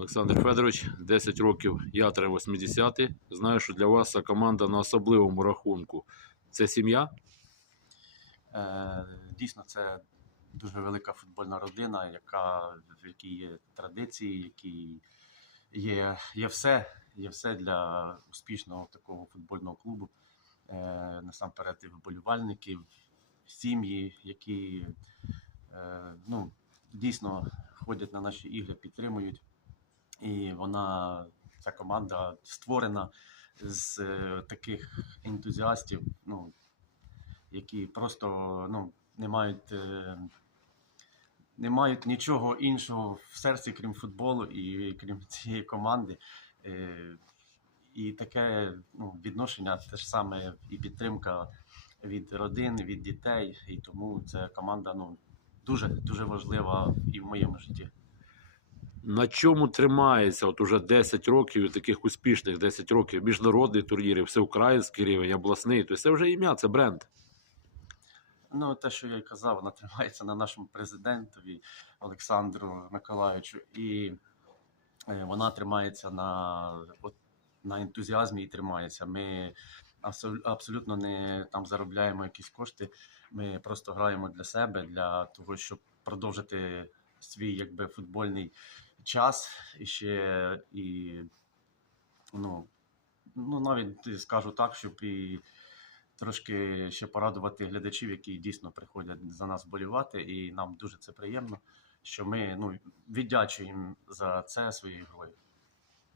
Олександр Федорович, 10 років Ятра 80 Знаю, що для вас команда на особливому рахунку. Це сім'я? Е, Дійсно, це дуже велика футбольна родина, яка, в якій є традиції, які є, є все, є все для успішного такого футбольного клубу. Е, Насамперед, і вболівальників, сім'ї, які е, ну, дійсно ходять на наші ігри, підтримують. І вона, ця команда створена з е, таких ентузіастів, ну, які просто ну, не мають. е, Не мають нічого іншого в серці, крім футболу і крім цієї команди. Е, І таке ну, відношення те ж саме і підтримка від родин, від дітей. І тому ця команда ну, дуже, дуже важлива і в моєму житті. На чому тримається от уже 10 років, таких успішних 10 років, міжнародні турніри, всеукраїнський рівень, обласний. Тобто це вже ім'я, це бренд. Ну, те, що я й казав, вона тримається на нашому президентові Олександру Миколаївичу, і е, вона тримається на, от, на ентузіазмі і тримається. Ми абсолютно не там заробляємо якісь кошти. Ми просто граємо для себе, для того, щоб продовжити свій якби футбольний час і ще і ну, ну навіть скажу так, щоб і трошки ще порадувати глядачів, які дійсно приходять за нас болівати, і нам дуже це приємно, що ми ну, віддячуємо за це своєю грою.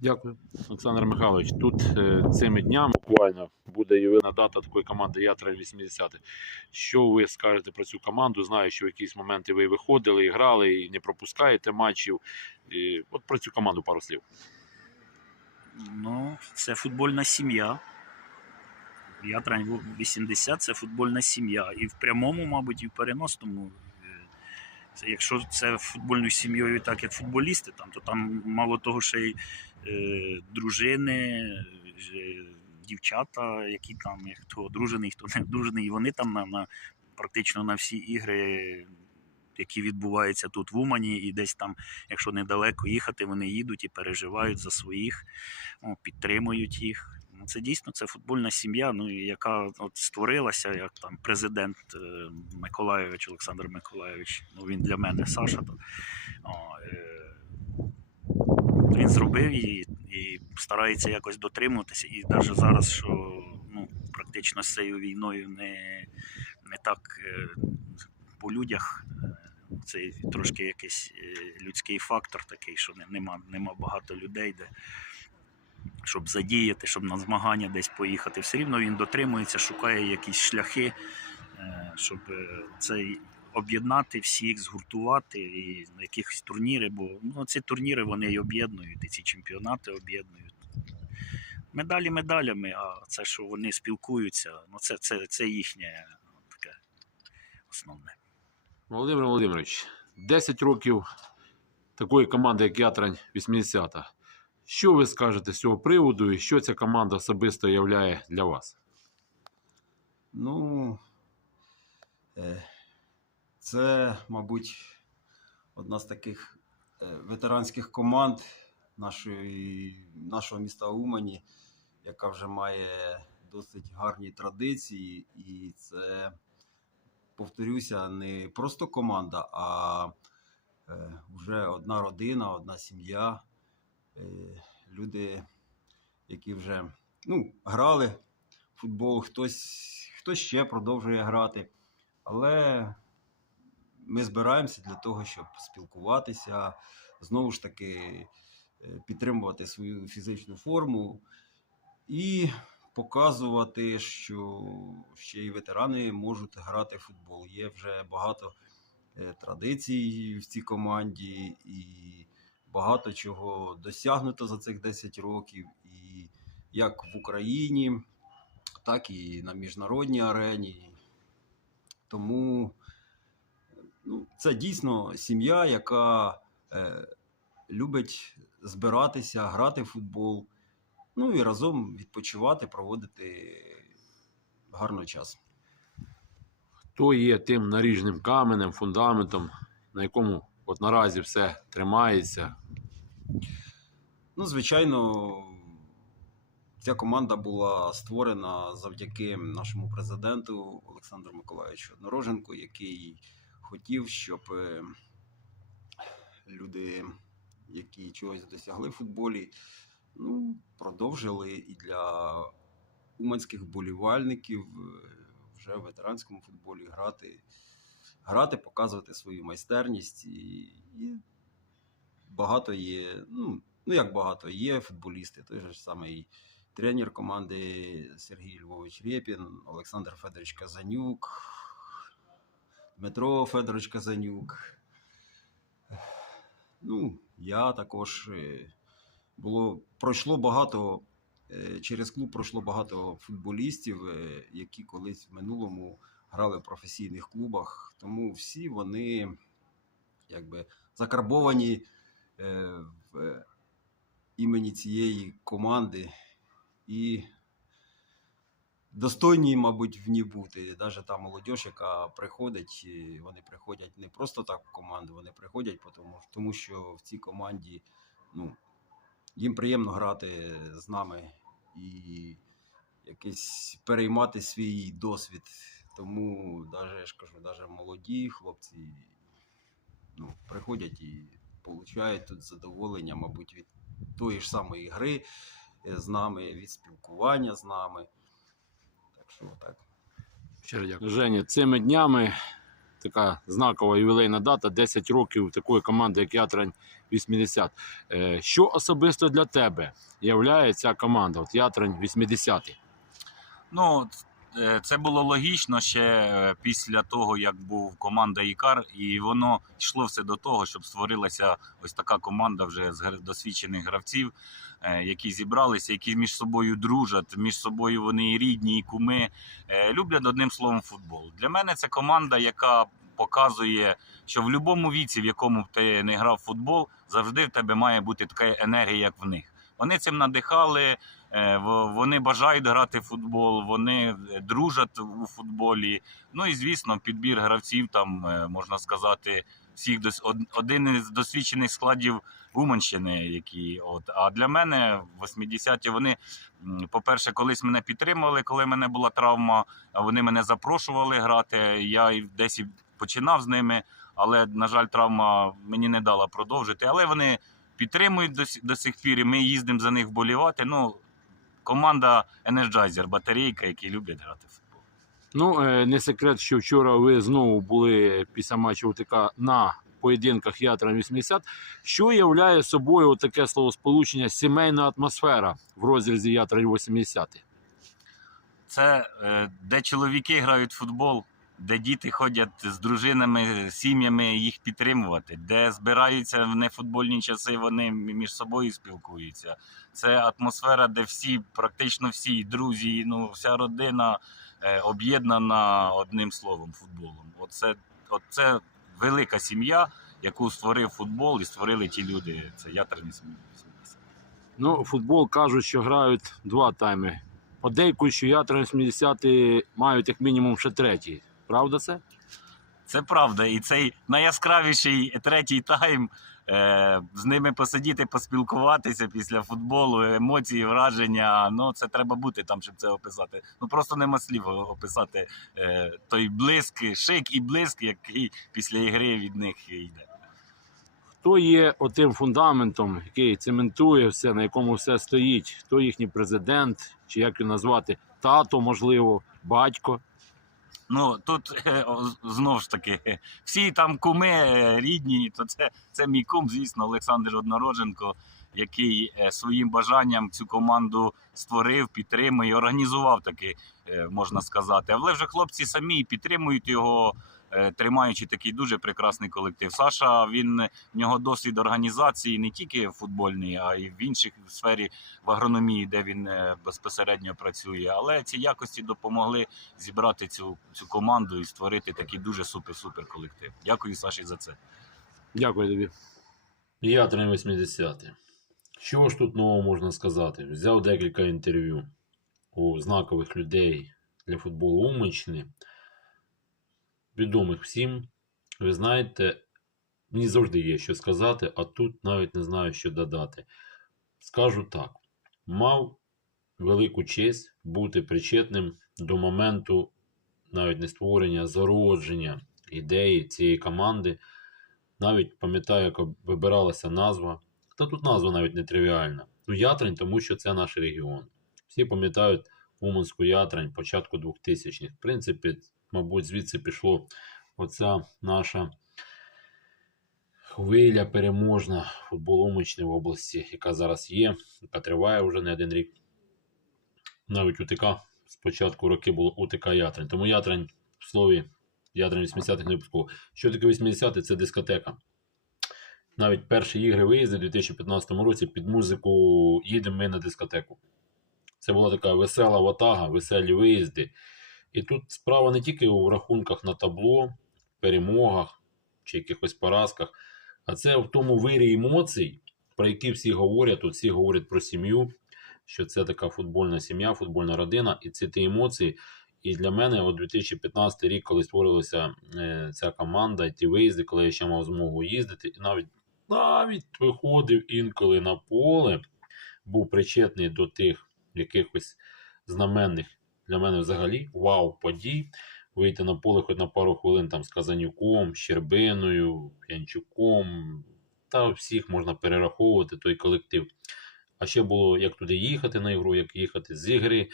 Дякую. Олександр Михайлович, тут е, цими днями буквально буде ювілейна дата такої команди Ятра 80 Що ви скажете про цю команду? Знаю, що в якісь моменти ви виходили і грали, і не пропускаєте матчів. І, от про цю команду пару слів. Ну, це футбольна сім'я. Я тренер 80 це футбольна сім'я. І в прямому, мабуть, і в переносному. Якщо це футбольною сім'єю, так як футболісти, там, то там мало того, що й е, дружини, е, дівчата, які там, хто одружений, хто не одружений, і вони там на, на, практично на всі ігри, які відбуваються тут в Умані, і десь там, якщо недалеко їхати, вони їдуть і переживають за своїх підтримують їх. Ну, це дійсно це футбольна сім'я, ну, яка от створилася, як там президент е, Миколайович, Олександр Миколайович. Ну, він для мене Саша. То, о, е, він зробив її і старається якось дотримуватися. І навіть зараз, що ну, практично з цією війною не, не так е, по людях. е, Це трошки якийсь е, людський фактор такий, що нема, нема багато людей, де щоб задіяти, щоб на змагання десь поїхати. Все рівно він дотримується, шукає якісь шляхи, е, щоб е, цей об'єднати всіх, згуртувати і на якихось турніри, бо ну, ці турніри вони й об'єднують, і ці чемпіонати об'єднують. Медалі медалями, а це, що вони спілкуються, ну це, це, це їхнє таке основне. Володимир Володимирович, 10 років такої команди, як Ятрань 80 Що ви скажете з цього приводу і що ця команда особисто являє для вас? Ну, е, це, мабуть, одна з таких е, ветеранських команд нашої, нашого міста Умані, яка вже має досить гарні традиції. І це, повторюся, не просто команда, а е, вже одна родина, одна сім'я. Е, Люди, які вже ну, грали в футбол, хтось, хтось ще продовжує грати. Але ми збираємося для того, щоб спілкуватися, знову ж таки е, підтримувати свою фізичну форму і показувати, що ще й ветерани можуть грати в футбол. Є вже багато е, традицій в цій команді, і багато чого досягнуто за цих 10 років. І як в Україні, так і на міжнародній арені. Тому ну, це дійсно сім'я, яка е, любить збиратися, грати в футбол, ну і разом відпочивати, проводити гарно час. Хто є тим наріжним каменем, фундаментом, на якому от наразі все тримається? Ну, звичайно, ця команда була створена завдяки нашому президенту Олександру Миколаївичу Однороженку, який хотів, щоб е, люди, які чогось досягли в футболі, ну, продовжили і для уманських вболівальників е, вже в ветеранському футболі грати, грати, показувати свою майстерність. І, і багато є, ну, ну як багато, є футболісти, той же самий тренер команди Сергій Львович Рєпін, Олександр Федорович Казанюк, Дмитро Федорович Казанюк. Ну, я також е, було, пройшло багато, е, через клуб пройшло багато футболістів, е, які колись в минулому грали в професійних клубах. Тому всі вони якби закарбовані е, в імені цієї команди і достойні, мабуть, в ній бути. Навіть та молодь, яка приходить, вони приходять не просто так в команду, вони приходять, тому що в цій команді ну, їм приємно грати з нами і якийсь переймати свій досвід. Тому навіть я ж кажу, навіть молоді хлопці ну, приходять і получають тут задоволення, мабуть, від тої ж самої гри е, з нами, від спілкування з нами. Так що так. Щиро дякую. Женя, цими днями така знакова ювілейна дата 10 років такої команди, як Ятрань 80. Е, Що особисто для тебе являє ця команда? От Ятрань 80. Ну, це було логічно ще е, після того, як був команда Ікар, і воно йшло все до того, щоб створилася ось така команда вже з досвідчених гравців, е, які зібралися, які між собою дружать, між собою вони і рідні, і куми, е, люблять одним словом футбол. Для мене це команда, яка показує, що в будь-якому віці, в якому ти не грав футбол, завжди в тебе має бути така енергія, як в них. Вони цим надихали. Е, в- Вони бажають грати в футбол, вони е, дружать у футболі. Ну і звісно, підбір гравців там е, можна сказати, всіх один із досвідчених складів Уманщини, які от а для мене 80-ті вони, по-перше, колись мене підтримували, коли в мене була травма. Вони мене запрошували грати. Я десь і починав з ними, але на жаль, травма мені не дала продовжити. Але вони підтримують до, до сих пір. і Ми їздимо за них вболівати. Ну команда Energizer, батарейка, які люблять грати в футбол. Ну, е, не секрет, що вчора ви знову були після матчу УТК на поєдинках Ятрань 80. Що являє собою таке словосполучення сімейна атмосфера в розрізі Ятрань 80? Це е, де чоловіки грають в футбол, де діти ходять з дружинами, сім'ями їх підтримувати, де збираються в нефутбольні часи, вони між собою спілкуються. Це атмосфера, де всі, практично всі друзі, ну, вся родина е, об'єднана одним словом футболом. Оце, оце велика сім'я, яку створив футбол і створили ті люди. Це я 80. Ну, футбол кажуть, що грають два тайми. Подейкують, що Ятрань 80 мають як мінімум ще третій. Правда це? Це правда, і цей найяскравіший третій тайм. Е, з ними посидіти, поспілкуватися після футболу, емоції, враження. Ну це треба бути там, щоб це описати. Ну просто нема слів описати е, той блиск, шик і блиск, який після ігри від них йде. Хто є отим фундаментом, який цементує все, на якому все стоїть? Хто їхній президент, чи як його назвати, тато, можливо, батько? Ну тут знову знов ж таки е, всі там куми е, рідні, то це, це мій кум, звісно, Олександр Однороженко, який е, своїм бажанням цю команду створив, підтримує, організував таки, е, можна сказати. Але вже хлопці самі підтримують його, е, тримаючи такий дуже прекрасний колектив. Саша він в нього досвід організації не тільки футбольний, а й в інших сфері в агрономії, де він е, безпосередньо працює. Але ці якості допомогли зібрати цю, цю команду і створити такий дуже супер-супер колектив. Дякую, Саші, за це. Дякую тобі. Ятрань 80. Що ж тут нового можна сказати? Взяв декілька інтерв'ю у знакових людей для футболу Уманщини. Відомих всім. Ви знаєте, мені завжди є що сказати, а тут навіть не знаю, що додати. скажу так: мав велику честь бути причетним до моменту навіть не створення, зародження ідеї цієї команди. Навіть пам'ятаю, як вибиралася назва. Та тут назва навіть не тривіальна. Ну, Ятрань, тому що це наш регіон. Всі пам'ятають Уманську Ятрань початку 2000-х. В принципі, мабуть, звідси пішло оця наша хвиля переможна футболу в області, яка зараз є, яка триває вже не один рік. Навіть УТК спочатку роки було УТК Ятрань. Тому Ятрань в слові Ятрань 80-х не випадково. Що таке 80-ті? Це дискотека. Навіть перші ігри виїзди у 2015 році під музику їдемо ми на дискотеку. Це була така весела ватага, веселі виїзди. І тут справа не тільки у рахунках на табло, перемогах чи якихось поразках, а це в тому вирі емоцій, про які всі говорять. Тут всі говорять про сім'ю, що це така футбольна сім'я, футбольна родина, і це ті емоції. І для мене, от 2015 рік, коли створилася е, ця команда, ті виїзди, коли я ще мав змогу їздити, і навіть навіть виходив інколи на поле, був причетний до тих якихось знаменних для мене взагалі вау подій. Вийти на поле хоч на пару хвилин там з Казанюком, Щербиною, Янчуком. Та всіх можна перераховувати той колектив. А ще було як туди їхати на ігру, як їхати з ігри.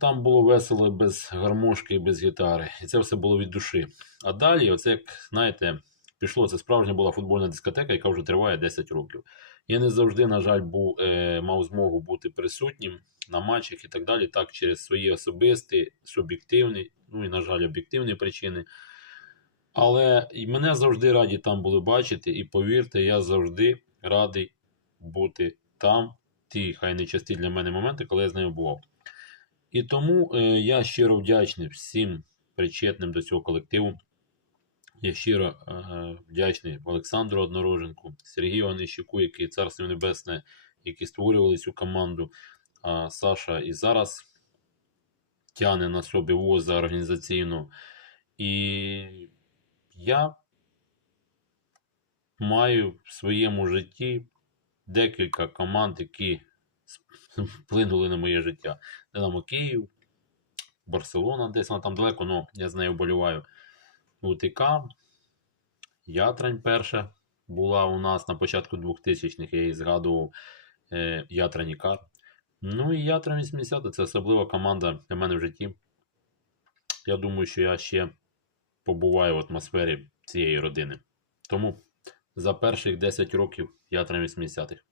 Там було весело без гармошки і без гітари. І це все було від душі. А далі, оце як знаєте, пішло, це справжня була футбольна дискотека, яка вже триває 10 років. Я не завжди, на жаль, був, е, мав змогу бути присутнім на матчах і так далі, так через свої особисті, суб'єктивні, ну і, на жаль, об'єктивні причини. Але і мене завжди раді там були бачити, і повірте, я завжди радий бути там, ті, хай не часті для мене моменти, коли я з ними бував. І тому е, я щиро вдячний всім причетним до цього колективу. Я щиро е, вдячний Олександру Однороженку, Сергію Онищуку, який царство небесне, які створювали цю команду. А Саша і зараз тягне на собі воза організаційно. І я маю в своєму житті декілька команд, які вплинули на моє життя. Динамо Київ, Барселона, десь вона там далеко, але я з нею вболіваю. УТК, Ятрань перша була у нас на початку 2000-х, я її згадував е, Ятрань Ікар. Ну і Ятрань 80 це особлива команда для мене в житті. Я думаю, що я ще побуваю в атмосфері цієї родини. Тому за перших 10 років Ятрань 80-х.